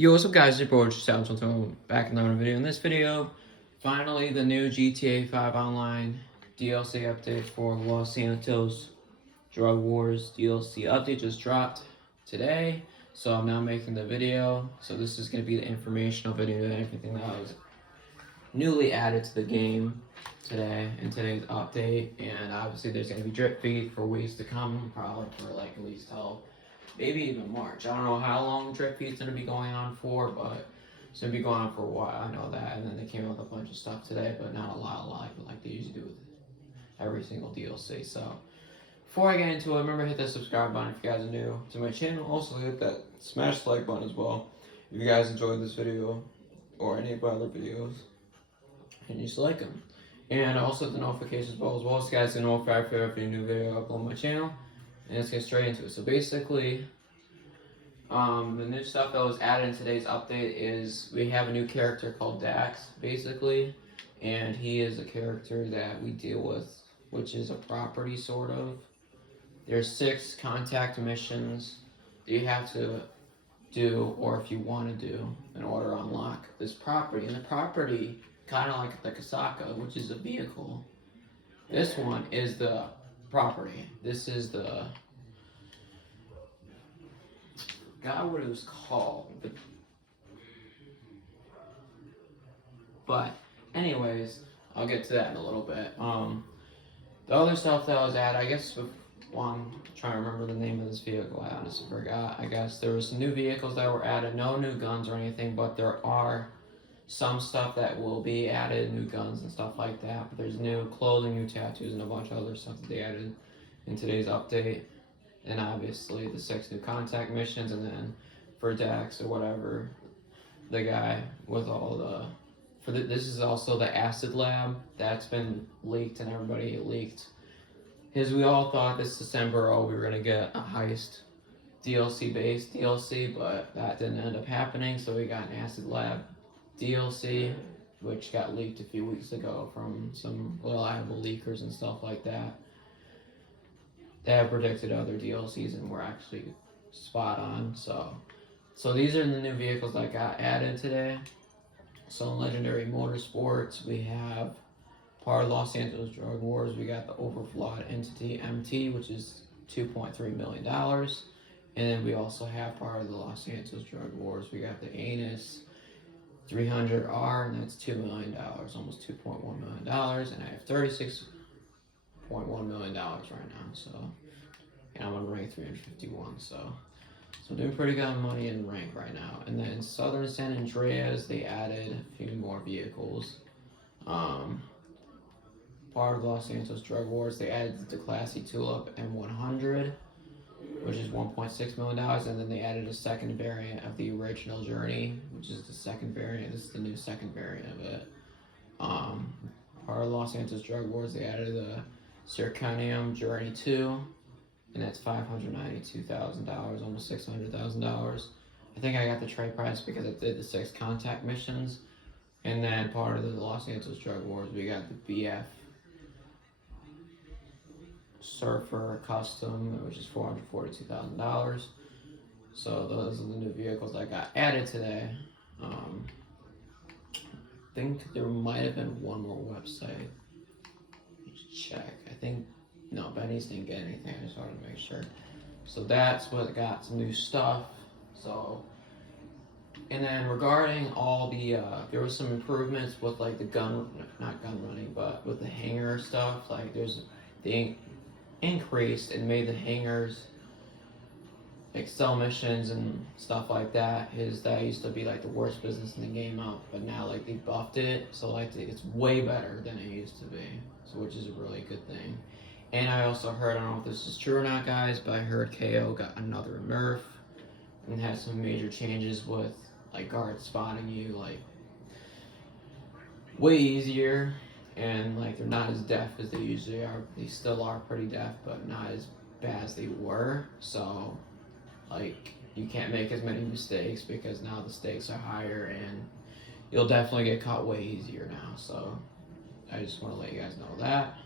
Yo, what's up guys, it's your boy Santos, back in another video. In this video, finally the new GTA 5 Online DLC update for Los Santos Drug Wars DLC update just dropped today. So I'm now making the video. So this is going to be the informational video and everything that was newly added to the game today in today's update. And obviously there's going to be drip feed for weeks to come, probably for like at least till maybe even March. I don't know how long drip feed's gonna be going on for, but it's gonna be going on for a while. I know that. And then they came out with a bunch of stuff today, but not a lot like they usually do with every single DLC. So before I get into it, remember to hit that subscribe button if you guys are new to my channel. Also hit that smash the like button as well if you guys enjoyed this video or any of my other videos and you just like them. And also the notifications bell as well, so you guys can notify for every new video I upload on my channel. And let's get straight into it. So basically, the new stuff that was added in today's update is we have a new character called Dax, basically. And he is a character that we deal with, which is a property, sort of. There's 6 contact missions that you have to do, or if you want to do, in order to unlock this property. And the property, kind of like the Kasaka, which is a vehicle. This one is the property. This is the, God, what it was called. But anyways, I'll get to that in a little bit. The other stuff that was added, I guess, I'm trying to remember the name of this vehicle. I honestly forgot. I guess there was some new vehicles that were added. No new guns or anything, but there are some stuff that will be added, new guns and stuff like that. But there's new clothing, new tattoos, and a bunch of other stuff that they added in today's update. And obviously the 6 new contact missions, and then for Dax or whatever, the guy with all the, this is also the acid lab that's been leaked, and everybody leaked his. We all thought this December, we were gonna get a heist DLC based DLC, but that didn't end up happening. So we got an acid lab DLC, which got leaked a few weeks ago from some reliable leakers and stuff like that. They have predicted other DLCs and were actually spot on. So these are the new vehicles that got added today. So in Legendary Motorsports, we have part of Los Santos Drug Wars. We got the Overflawed Entity MT, which is $2.3 million. And then we also have part of the Los Santos Drug Wars. We got the Anus 300R, and that's $2 million, almost $2.1 million. And I have $36.1 million right now. So, and I'm on rank 351. So I'm doing pretty good on money in rank right now. And then Southern San Andreas, they added a few more vehicles. Part of Los Santos Drug Wars, they added the Classy Tulip M100, which is $1.6 million, and then they added a second variant of the original Journey, which is the second variant. This is the new second variant of it. Part of Los Santos Drug Wars, they added the Zirconium Journey 2, and that's $592,000, almost $600,000. I think I got the trade price because I did the 6 contact missions. And then part of the Los Santos Drug Wars, we got the BF Surfer Custom, which is $442,000. So those are the new vehicles that got added today. I think there might have been one more website. Let's check. I think, no, Benny's didn't get anything. I just wanted to make sure. So that's what got some new stuff. So, and then regarding all the, there was some improvements with like the not gun running, but with the hangar stuff. Like they increased and made the hangars Excel missions and stuff like that. That used to be like the worst business in the game out, but now like they buffed it, so like it's way better than it used to be. So which is a really good thing. And I also heard, I don't know if this is true or not, guys, but I heard KO got another nerf and had some major changes with like guards spotting you like way easier. And like they're not as deaf as they usually are. They still are pretty deaf, but not as bad as they were. So like you can't make as many mistakes because now the stakes are higher, and you'll definitely get caught way easier now. So I just want to let you guys know that.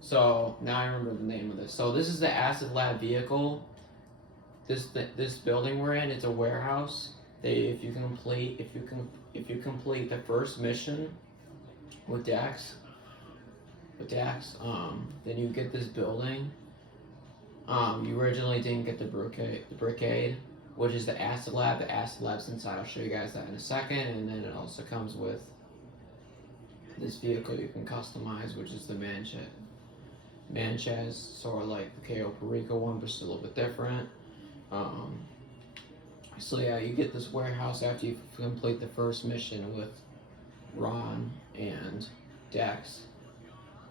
So now I remember the name of this. So this is the Acid Lab vehicle. this building we're in, it's a warehouse. If you complete the first mission with Dax, then you get this building. You originally didn't get the brickade, which is the acid lab. The acid lab's inside. I'll show you guys that in a second. And then it also comes with this vehicle you can customize, which is the Manchez, sort of like the KO Perico one, but just a little bit different. So yeah, you get this warehouse after you complete the first mission with Ron and Dex,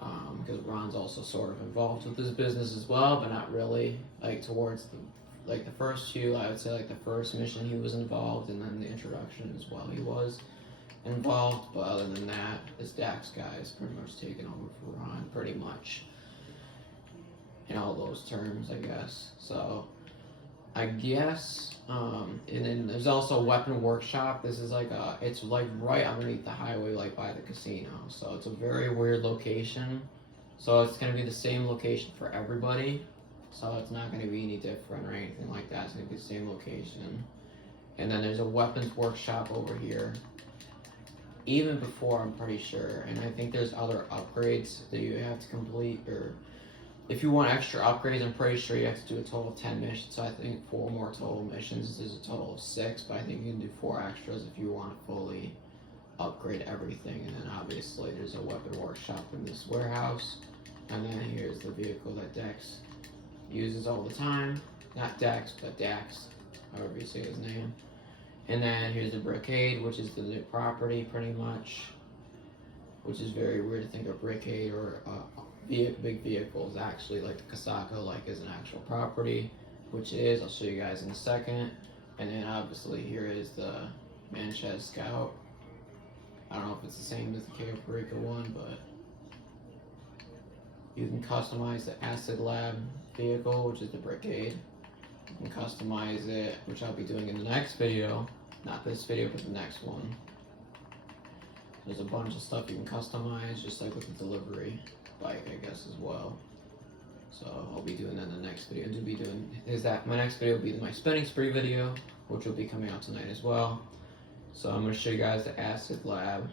because Ron's also sort of involved with this business as well, but not really. Like towards the first few, I would say like the first mission he was involved, and then the introduction as well he was involved. But other than that, this Dax guy is pretty much taken over for Ron, pretty much, in all those terms, I guess. So I guess, and then there's also a weapon workshop. This is like it's like right underneath the highway, like by the casino. So it's a very weird location. So it's gonna be the same location for everybody. So it's not gonna be any different or anything like that. It's gonna be the same location. And then there's a weapons workshop over here. Even before, I'm pretty sure. And I think there's other upgrades that you have to complete, or if you want extra upgrades, I'm pretty sure you have to do a total of 10 missions. So I think 4 more total missions. There's a total of 6, but I think you can do 4 extras if you want to fully upgrade everything. And then obviously there's a weapon workshop in this warehouse. And then here's the vehicle that Dex uses all the time. Not Dex, but Dax, however you say his name. And then here's the Brickade, which is the new property pretty much. Which is very weird to think of Brickade or big vehicles actually, like the Casaco, like is an actual property, which it is. I'll show you guys in a second. And then obviously here is the Manchez Scout. I don't know if it's the same as the KO Perico one, but you can customize the Acid Lab vehicle, which is the Brickade. You can customize it, which I'll be doing in the next video. Not this video, but the next one. There's a bunch of stuff you can customize, just like with the delivery bike, I guess, as well. So I'll be doing that in the next video. My next video will be my spinning spree video, which will be coming out tonight as well. So I'm going to show you guys the Acid Lab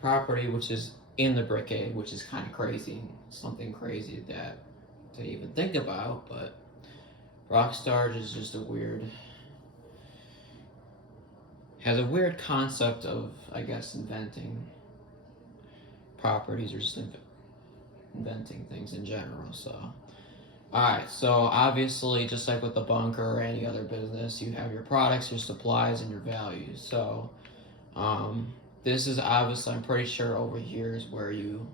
property, which is in the Brickade, which is kind of crazy. Something crazy that to even think about, but Rockstar is just has a weird concept of, I guess, inventing properties or just inventing things in general. So alright, so obviously just like with the bunker or any other business, you have your products, your supplies, and your values. So this is obviously, I'm pretty sure over here is where you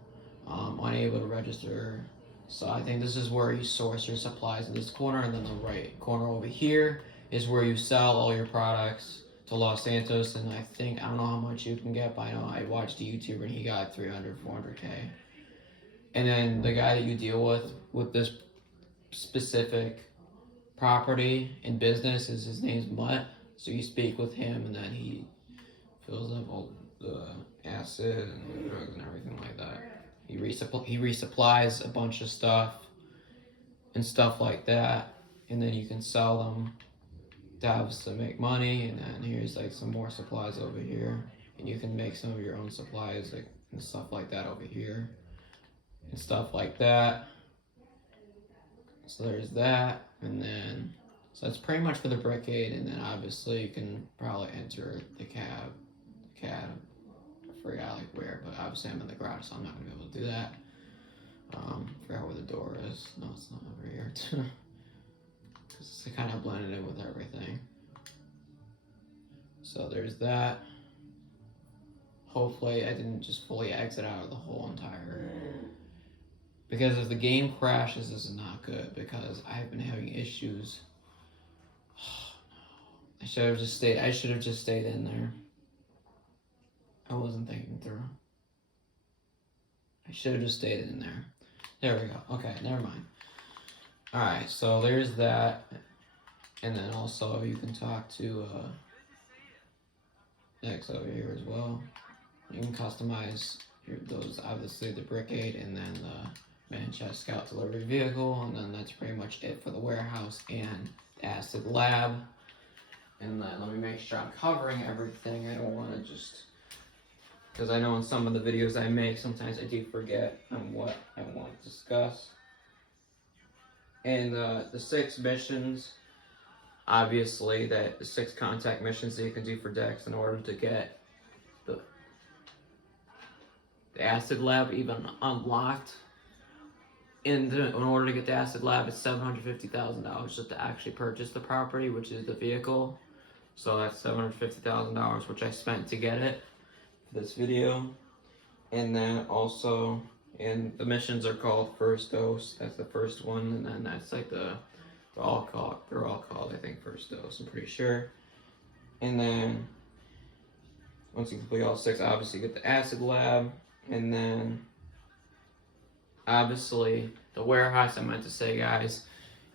unable to register. So I think this is where you source your supplies in this corner, and then the right corner over here is where you sell all your products to Los Santos. And I don't know how much you can get, but I know I watched a YouTuber and he got 300, 400K. And then the guy that you deal with this specific property and business his name's Mutt. So you speak with him, and then he fills up all the acid and the drugs and everything like that. He resupplies a bunch of stuff and stuff like that, and then you can sell them to obviously make money. And then here's like some more supplies over here, and you can make some of your own supplies, like and stuff like that over here and stuff like that. So there's that, and then so that's pretty much for the Brickade. And then obviously you can probably enter the cab. I forgot like where, but obviously I'm in the garage, so I'm not gonna be able to do that. Forgot where the door is. No, it's not over here. Because it's kind of blended in with everything. So there's that. Hopefully I didn't just fully exit out of the whole entire. Because if the game crashes, this is not good, because I've been having issues. Oh, no. I should have just stayed in there. I wasn't thinking through. I should have just stayed in there. There we go. Okay, never mind. Alright, so there's that. And then also you can talk to X over here as well. You can customize those, obviously the Brickade and then the Manchester Scout delivery vehicle, and then that's pretty much it for the warehouse and acid lab. And then let me make sure I'm covering everything. I don't want to just, because I know in some of the videos I make, sometimes I do forget on what I want to discuss. And the 6 missions, obviously, the 6 contact missions that you can do for decks in order to get the acid lab even unlocked. In order to get the acid lab, it's $750,000 just to actually purchase the property, which is the vehicle. So that's $750,000, which I spent to get it for this video. And then also, and the missions are called First Dose. That's the first one, and then that's like they're all called, I think, First Dose. I'm pretty sure. And then once you complete all 6, obviously you get the acid lab, and then obviously the warehouse. I meant to say, guys,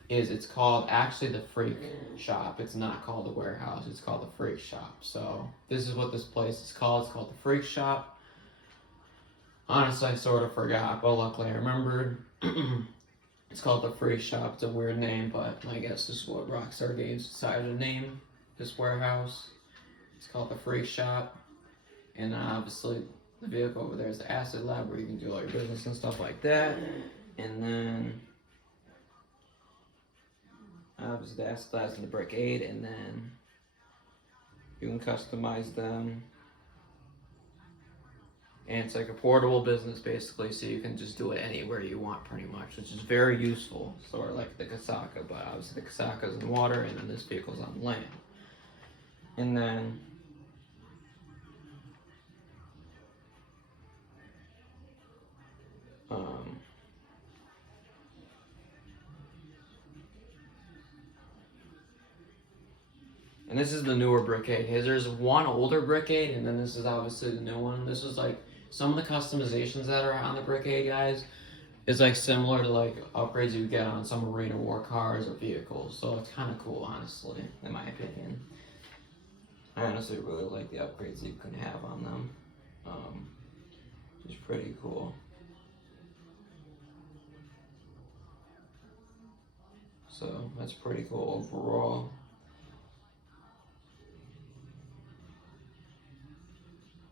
is it's called actually the Freak Shop. It's not called the warehouse. It's called the Freak Shop. So this is what this place is called. It's called the Freak Shop. Honestly, I sort of forgot, but luckily I remembered. It's called the Freak Shop. It's a weird name, but I guess this is what Rockstar Games decided to name this warehouse. It's called the Freak Shop. And obviously the vehicle over there is the acid lab where you can do all your business and stuff like that. And then obviously the acid lab's in the Brigade, and then you can customize them. And it's like a portable business basically, so you can just do it anywhere you want pretty much, which is very useful. Sort of like the Kasaka, but obviously the Kasaka's in water and then this vehicle's on land. And then and this is the newer Brigade. There's one older Brigade, and then this is obviously the new one. This is like some of the customizations that are on the Brigade, guys, is like similar to like upgrades you get on some Arena War cars or vehicles. So it's kind of cool, honestly, in my opinion. I honestly really like the upgrades you can have on them. It's pretty cool. So that's pretty cool overall.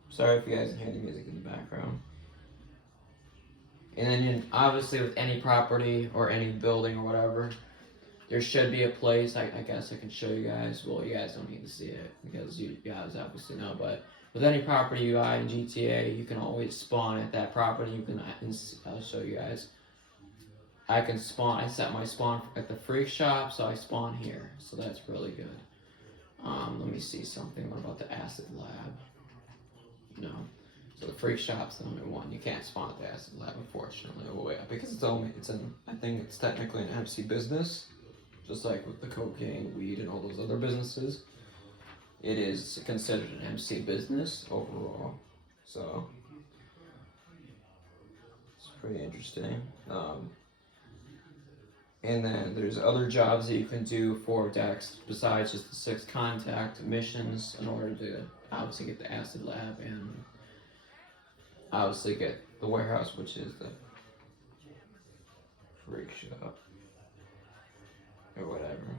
Sorry if you guys can hear the music in the background. And then obviously with any property or any building or whatever, there should be a place, I guess I can show you guys. Well, you guys don't need to see it because you guys obviously know, but with any property you buy in GTA, you can always spawn at that property. You can, I'll show you guys. I can spawn, I set my spawn at the Freak Shop, so I spawn here. So that's really good. Let me see something. What about the acid lab? No. So the Freak Shop's the only one. You can't spawn at the acid lab, unfortunately. Oh, yeah, because I think it's technically an MC business. Just like with the cocaine, weed, and all those other businesses. It is considered an MC business overall. So it's pretty interesting. And then there's other jobs that you can do for decks besides just the 6 contact missions in order to obviously get the acid lab and obviously get the warehouse, which is the Freak Shop or whatever.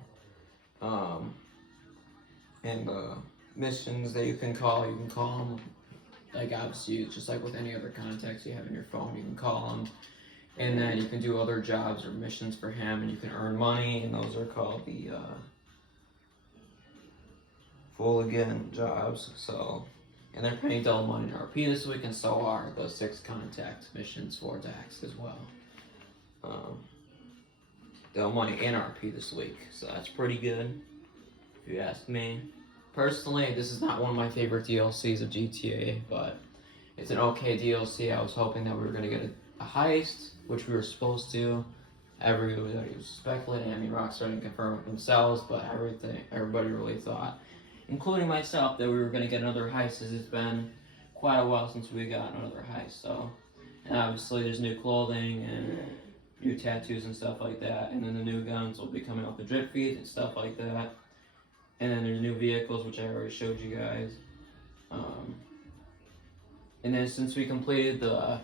And the missions that you can call them like obviously just like with any other contacts you have in your phone, you can call them. And then you can do other jobs or missions for him, and you can earn money, and those are called the full again jobs. So, and they're paying double money in RP this week, and so are those 6 contact missions for Dax as well. Double money in RP this week, so that's pretty good, if you ask me. Personally, this is not one of my favorite DLCs of GTA, but it's an okay DLC. I was hoping that we were going to get a heist, which we were supposed to. Everybody was speculating. I mean, Rockstar didn't confirm it themselves, but everybody really thought, including myself, that we were going to get another heist, as it's been quite a while since we got another heist. So, and obviously there's new clothing and new tattoos and stuff like that, and then the new guns will be coming out the drip feeds and stuff like that. And then there's new vehicles, which I already showed you guys. And then since we completed the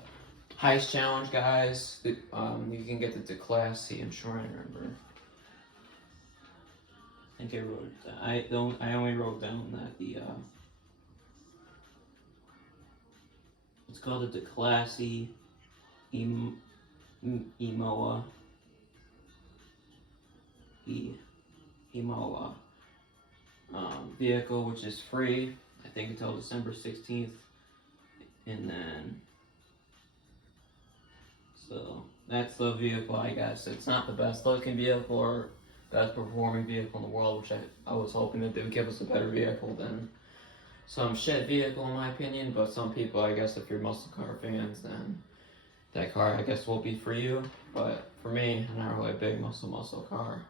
heist challenge, guys, you can get the Class C. I'm trying to remember. I think I wrote it down. I only wrote down that the it's called the Declassy Emoa Emoa vehicle, which is free. I think until December 16th, and then so that's the vehicle. I guess it's not the best looking vehicle or best performing vehicle in the world, which I was hoping that they would give us a better vehicle than some shit vehicle in my opinion. But some people, I guess, if you're muscle car fans, then that car I guess will be for you. But for me, I'm not really a big muscle car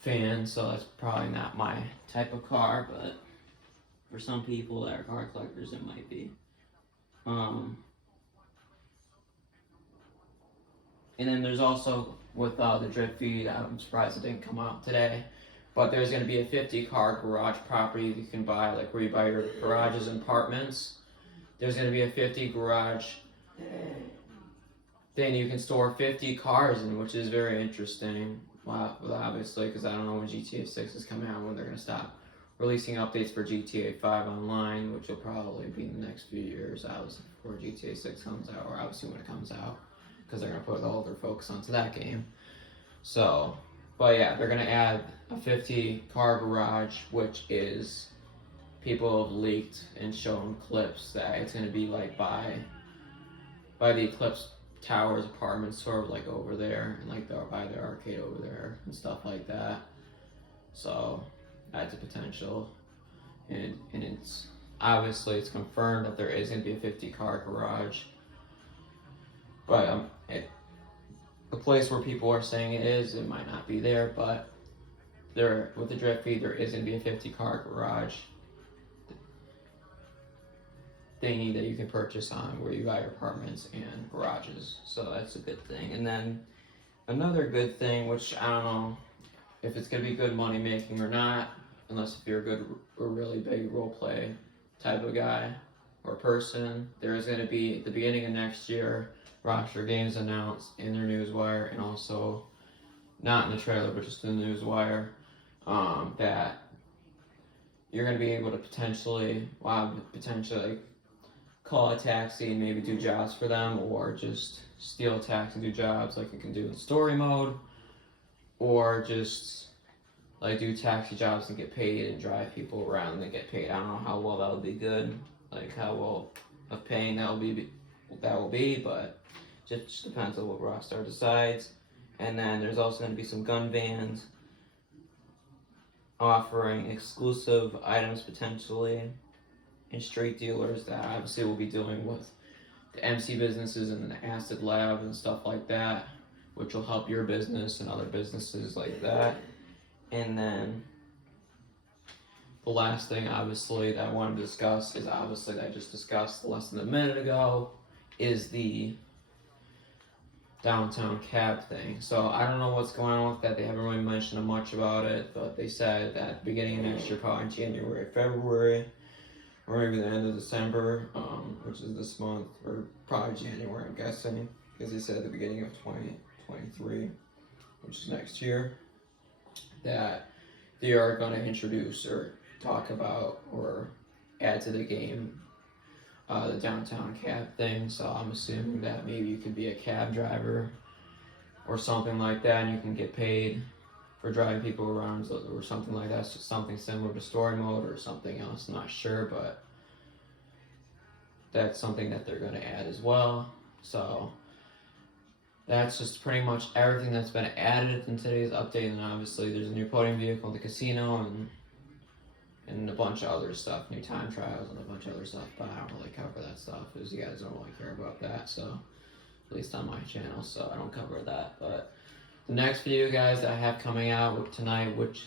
fan, so that's probably not my type of car. But for some people that are car collectors, it might be. And then there's also with the drip feed, I'm surprised it didn't come out today. But there's going to be a 50 car garage property you can buy, like where you buy your garages and apartments. There's going to be a 50 garage thing you can store 50 cars in, which is very interesting. Well, obviously, because I don't know when GTA 6 is coming out, when they're going to stop releasing updates for GTA 5 online, which will probably be in the next few years, obviously, before GTA 6 comes out, or obviously when it comes out, because they're going to put all their focus onto that game. So, but yeah, they're going to add a 50 car garage, which is, people have leaked and shown clips that it's going to be like by the Eclipse Towers apartments, sort of like over there, and like by the arcade over there and stuff like that. So that's a potential, and it's obviously it's confirmed that there is going to be a 50 car garage, but the place where people are saying it is, it might not be there, but there with the drip feed there is going to be a 50 car garage thingy that you can purchase on where you buy your apartments and garages. So that's a good thing. And then another good thing, which I don't know if it's gonna be good money making or not, unless if you're a good or really big role play type of guy or person, there is gonna be at the beginning of next year, Rockstar Games announced in their newswire, and also not in the trailer but just in the newswire, that you're gonna be able to potentially call a taxi and maybe do jobs for them, or just steal a taxi and do jobs like you can do in story mode, or just like do taxi jobs and get paid and drive people around and get paid. I don't know how well that would be good, like how well of paying that will be, but just depends on what Rockstar decides. And then there's also going to be some gun vans offering exclusive items potentially, and street dealers that obviously will be dealing with the MC businesses and the acid lab and stuff like that, which will help your business and other businesses like that. And then the last thing obviously that I want to discuss is obviously that I just discussed less than a minute ago, is the downtown cab thing. So I don't know what's going on with that. They haven't really mentioned much about it, but they said that beginning of next year, probably in January, February, or maybe the end of December, which is this month, or probably January, I'm guessing, because they said at the beginning of 2023, which is next year, that they are going to introduce or talk about or add to the game the downtown cab thing. So I'm assuming that maybe you could be a cab driver or something like that, and you can get paid for driving people around or something like that. So something similar to story mode or something else, I'm not sure, but that's something that they're going to add as well. So that's just pretty much everything that's been added in today's update. And obviously there's a new podium vehicle in the casino, and a bunch of other stuff, new time trials and a bunch of other stuff, but I don't really cover that stuff because you guys don't really care about that, so at least on my channel, so I don't cover that. But the next video, guys, that I have coming out tonight, which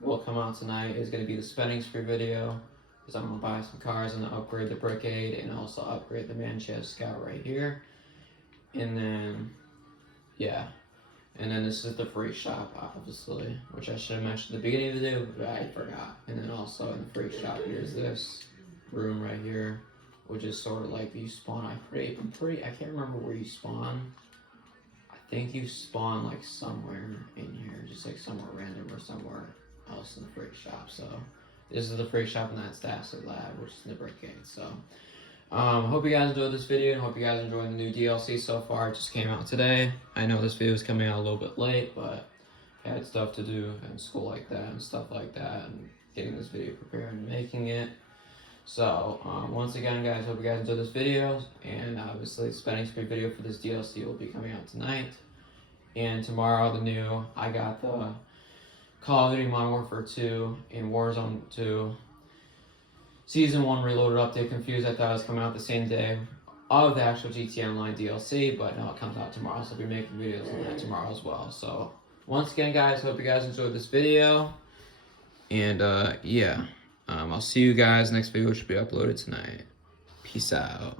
will come out tonight, is going to be the spending spree video, because I'm going to buy some cars and upgrade the Brickade and also upgrade the Manchester Scout right here. And then, yeah. And then this is the Freakshop, obviously, which I should have mentioned at the beginning of the video, but I forgot. And then also in the Freakshop, here's this room right here, which is sort of like you spawn. I can't remember where you spawn. I think you spawn like somewhere in here, just like somewhere random or somewhere else in the Freakshop. So this is the Freakshop, and that's the Acid Lab, which is in the Brickade. So hope you guys enjoyed this video, and hope you guys enjoyed the new DLC so far. It just came out today. I know this video is coming out a little bit late, but I had stuff to do and school like that and stuff like that, and getting this video prepared and making it. So once again, guys, hope you guys enjoyed this video, and obviously the spending spree video for this DLC will be coming out tonight. And tomorrow, I got the Call of Duty Modern Warfare 2 and Warzone 2 Season 1 Reloaded update. Confused, I thought it was coming out the same day of the actual GTA Online DLC, but no, it comes out tomorrow, so I'll be making videos on that tomorrow as well. So once again, guys, hope you guys enjoyed this video, and yeah. I'll see you guys next video, which should be uploaded tonight. Peace out.